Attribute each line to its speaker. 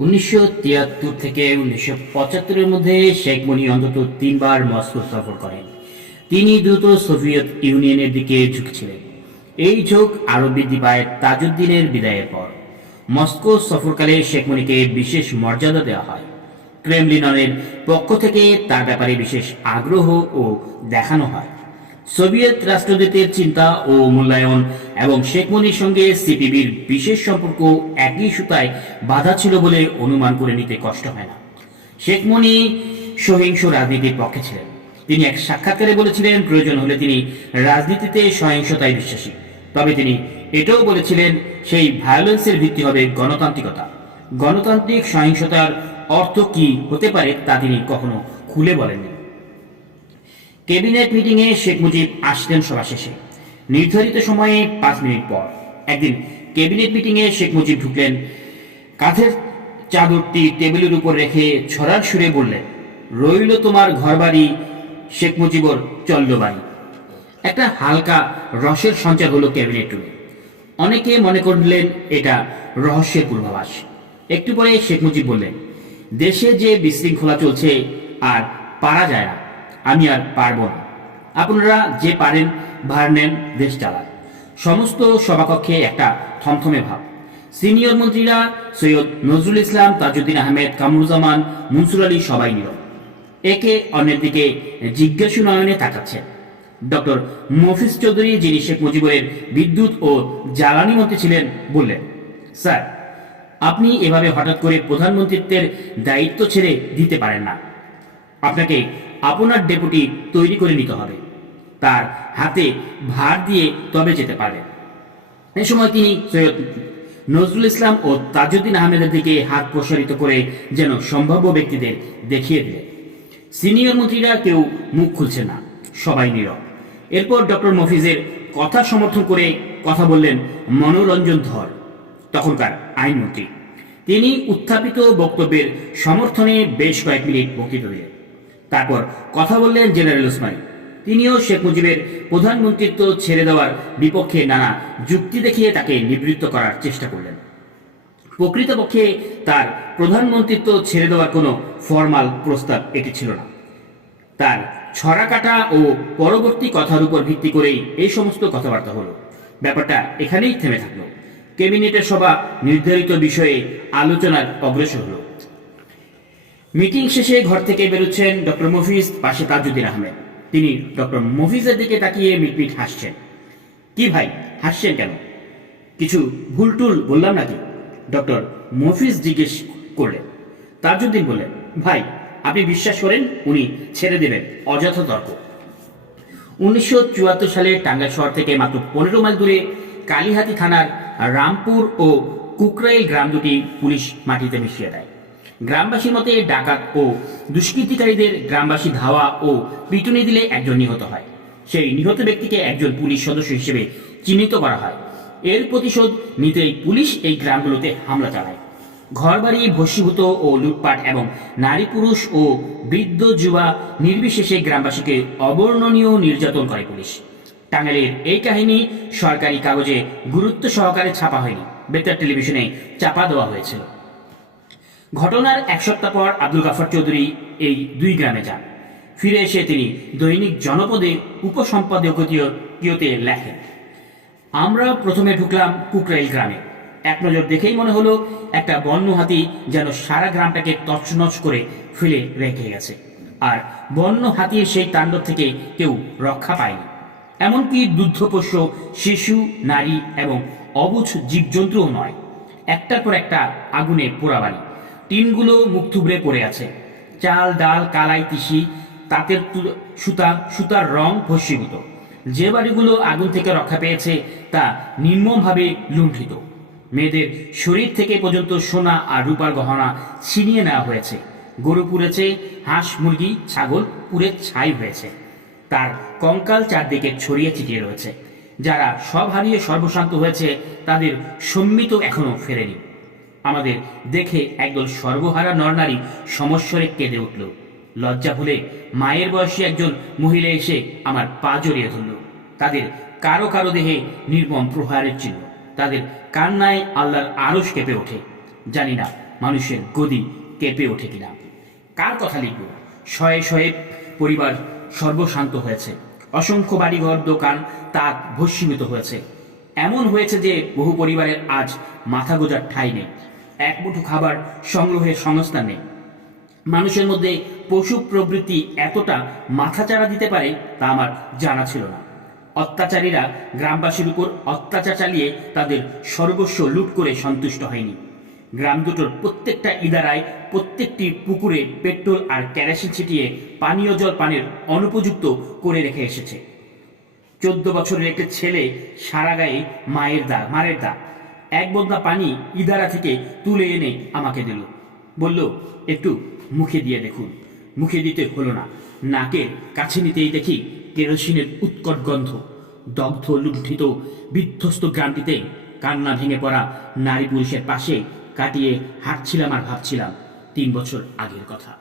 Speaker 1: উনিশশো তিয়াত্তর থেকে উনিশশো পঁচাত্তরের মধ্যে শেখ মুনি অন্তত তিনবার মস্কো সফর করেন। তিনি দ্রুত সোভিয়েত ইউনিয়নের দিকে ঝুঁকছিলেন। এই ঝোঁক আরও বৃদ্ধি পায় তাজউদ্দিনের বিদায়ের পর। মস্কো সফরকালে শেখ মুনিকে বিশেষ মর্যাদা দেওয়া হয়। ক্রেমলিনের পক্ষ থেকে তার ব্যাপারে বিশেষ আগ্রহ ও দেখানো হয়। সোভিয়েত রাষ্ট্রদূতের চিন্তা ও মূল্যায়ন এবং শেখ মুনির সঙ্গে সিপিবির বিশেষ সম্পর্ক একই সুতায় বাধা ছিল বলে অনুমান করে নিতে কষ্ট হয় না। শেখ মুনি সহিংস রাজনীতির পক্ষে ছিলেন। তিনি এক সাক্ষাৎকারে বলেছিলেন, প্রয়োজন হলে তিনি রাজনীতিতে সহিংসতায় বিশ্বাসী। তবে তিনি এটাও বলেছিলেন, সেই ভায়োলেন্সের ভিত্তি হবে গণতান্ত্রিকতা। গণতান্ত্রিক সহিংসতার অর্থ কি হতে পারে তা তিনি কখনো খুলে বলেননি। ক্যাবিনেট মিটিংয়ে শেখ মুজিব আসলেন সভা শেষে। নির্ধারিত সময়ে পাঁচ মিনিট পর। একদিন ক্যাবিনেট মিটিংয়ে শেখ মুজিব ঢুকলেন। কাঁধের চাদরটি টেবিলের উপর রেখে ছড়ার সুরে বললেন, রইল তোমার ঘরবাড়ি, শেখ মুজিবর চল্লবাড়ি একটা হালকা রসের সঞ্চার হলো ক্যাবিনেট রুমে। অনেকে মনে করলেন এটা রহস্যের পূর্বাভাস। একটু পরে শেখ মুজিব বললেন, দেশে যে বিশৃঙ্খলা চলছে, আর পারা যায় না। আমি আর পারব না। আপনারা যে পারেন, ভার নেন, দেশ চালান। সমস্ত সভাকক্ষে একটা থমথমে ভাব। সিনিয়র মন্ত্রীরা সৈয়দ নজরুল ইসলাম, তাজউদ্দিন আহমেদ, কামরুজ্জামান, মনসুর আলী সবাই নীরব। একে অন্যের দিকে জিজ্ঞাসু নয়নে তাকাচ্ছেন। ডক্টর মফিজ চৌধুরী, যিনি শেখ মুজিবুরের বিদ্যুৎ ও জ্বালানি মন্ত্রী ছিলেন, বললেন, স্যার, আপনি এভাবে হঠাৎ করে প্রধানমন্ত্রীত্বের দায়িত্ব ছেড়ে দিতে পারেন না। আপনাকে আপনার ডেপুটি তৈরি করে নিতে হবে। তার হাতে ভার দিয়ে তবে যেতে পারে। এই সময় তিনি সৈয়দ নজরুল ইসলাম ও তাজউদ্দিন আহমেদের দিকে হাত প্রসারিত করে যেন সম্ভাব্য ব্যক্তিদের দেখিয়ে দিলেন। সিনিয়র মন্ত্রীরা কেউ মুখ খুলছে না, সবাই নীরব। এরপর ডক্টর মফিজের কথা সমর্থন করে কথা বললেন মনোরঞ্জন ধর, তখনকার আইনমন্ত্রী। তিনি উত্থাপিত বক্তব্যের সমর্থনে বেশ কয়েক মিনিট বক্তৃতা দিলেন। তারপর কথা বললেন জেনারেল ওসমানী। তিনিও শেখ মুজিবের প্রধানমন্ত্রিত্ব ছেড়ে দেওয়ার বিপক্ষে নানা যুক্তি দেখিয়ে তাকে নিবৃত্ত করার চেষ্টা করলেন। প্রকৃতপক্ষে তার প্রধানমন্ত্রিত্ব ছেড়ে দেওয়ার কোনো ফরমাল প্রস্তাব এটি ছিল না। তার ছড়া কাটা ও পরবর্তী কথার উপর ভিত্তি করেই এই সমস্ত কথাবার্তা হলো। ব্যাপারটা এখানেই থেমে থাকল। ক্যাবিনেটের সভা নির্ধারিত বিষয়ে আলোচনার অগ্রসর হলো। মিটিং শেষে ঘর থেকে বেরোচ্ছেন ডক্টর মফিজ পাশে তাজুদ্দিন আহমেদ। তিনি ডক্টর মফিজের দিকে তাকিয়ে মিটমিট হাসছেন। কি ভাই, হাসছেন কেন? কিছু ভুলটুল বললাম নাকি? ডক্টর মফিজ জিজ্ঞেস করলেন। তাজুদ্দিন বললেন, ভাই, আপনি বিশ্বাস করেন উনি ছেড়ে দেবেন অযথা তর্ক? উনিশশো চুয়াত্তর সালে টাঙ্গাইল শহর থেকে মাত্র পনেরো মাইল দূরে কালীহাতি থানার রামপুর ও কুকরাইল গ্রাম দুটি পুলিশ মাটিতে মিশিয়ে দেয়। গ্রামবাসীর মতে ডাকাত ও দুষ্কৃতিকারীদের গ্রামবাসী ধাওয়া ও পিটুনি দিলে একজন নিহত হয়। সেই নিহত ব্যক্তিকে একজন পুলিশ সদস্য হিসেবে চিহ্নিত করা হয়। এর প্রতিশোধ নিতেই পুলিশ এই গ্রামগুলোতে হামলা চালায়। ঘরবাড়ি, ভস্মীভূত ও লুটপাট এবং নারী পুরুষ ও বৃদ্ধ যুবা নির্বিশেষে গ্রামবাসীকে অবর্ণনীয় নির্যাতন করে পুলিশ। টাঙ্গাইলের এই কাহিনী সরকারি কাগজে গুরুত্ব সহকারে ছাপা হয়নি। বেতার টেলিভিশনে চাপা দেওয়া হয়েছিল। ঘটনার এক সপ্তাহ পর আব্দুল গাফর চৌধুরী এই দুই গ্রামে যান। ফিরে এসে তিনি দৈনিক জনপদে উপসম্পাদকীয়তে লেখেন, আমরা প্রথমে ঢুকলাম কুকরাইল গ্রামে। এক নজর দেখেই মনে হলো একটা বন্য হাতি যেন সারা গ্রামটাকে তছনছ করে ফেলে রেখে গেছে। আর বন্য হাতির সেই তাণ্ডব থেকে কেউ রক্ষা পায়নি। এমনকি দুগ্ধপোষ্য, শিশু, নারী এবং অবুঝ জীবজন্তুও নয়। একটার পর একটা আগুনে পোড়াবাড়ি টিনগুলো মুখ থুবড়ে পড়ে আছে। চাল, ডাল, কালাই, তিসি, তাঁতের সুতা, সুতার রং ভস্মীভূত। যে বাড়িগুলো আগুন থেকে রক্ষা পেয়েছে, তা নির্মমভাবে লুণ্ঠিত। মেয়েদের শরীর থেকে পর্যন্ত সোনা আর রূপার গহনা ছিনিয়ে নেওয়া হয়েছে। গরু পুড়েছে, হাঁস, মুরগি, ছাগল পুড়ে ছাই হয়েছে। তার কঙ্কাল চারদিকে ছড়িয়ে ছিটিয়ে রয়েছে। যারা সব হারিয়ে সর্বশান্ত হয়েছে, তাদের সম্মিত এখনও ফেরেনি। আমাদের দেখে একদল সর্বহারা নরনারী সমস্বরে কেঁদে উঠল। লজ্জা ভুলে মায়ের বয়সী একজন মহিলা এসে আমার পা জড়িয়ে ধরল। তাদের কারও কারও দেহে নির্মম প্রহারের চিহ্ন। তাদের কান্নায় আল্লাহর আরশ কেঁপে ওঠে। জানি না মানুষের গদি কেঁপে ওঠে কিনা। কার কথা লিখব? শয়ে শয়ে পরিবার সর্বশান্ত হয়েছে। অসংখ্য বাড়িঘর, দোকান তা ভস্মীভূত হয়েছে। এমন হয়েছে যে বহু পরিবারের আজ মাথা গোজার ঠাঁই নেই। এক মুঠো খাবার সংগ্রহের সংস্থা নেই। মানুষের মধ্যে পশু প্রবৃত্তি এতটা মাথাচাড়া দিতে পারে তা আমার জানা ছিল না। অত্যাচারীরা গ্রামবাসীর উপর অত্যাচার চালিয়ে তাদের সর্বস্ব লুট করে সন্তুষ্ট হয়নি। গ্রাম দুটোর প্রত্যেকটা ইদারায়, প্রত্যেকটি পুকুরে পেট্রোল আর কেরাসিন ছিটিয়ে পানীয় জল পানের অনুপযুক্ত করে রেখে এসেছে। চোদ্দ বছরের একটা ছেলে সারা গায়ে মায়ের দা মারের দা এক বদনা পানি ইদারা থেকে তুলে এনে আমাকে দিল। বলল, একটু মুখে দিয়ে দেখুন। মুখে দিতে হলো না। নাকের কাছে নিতেই দেখি কেরোসিনের উৎকট গন্ধ। দগ্ধ, লুণ্ঠিত, বিধ্বস্ত গ্রামটিতে কান্না ভেঙে পড়া নারী পুরুষের পাশে কাটিয়ে হাঁটছিলাম আর ভাবছিলাম, তিন বছর আগের কথা।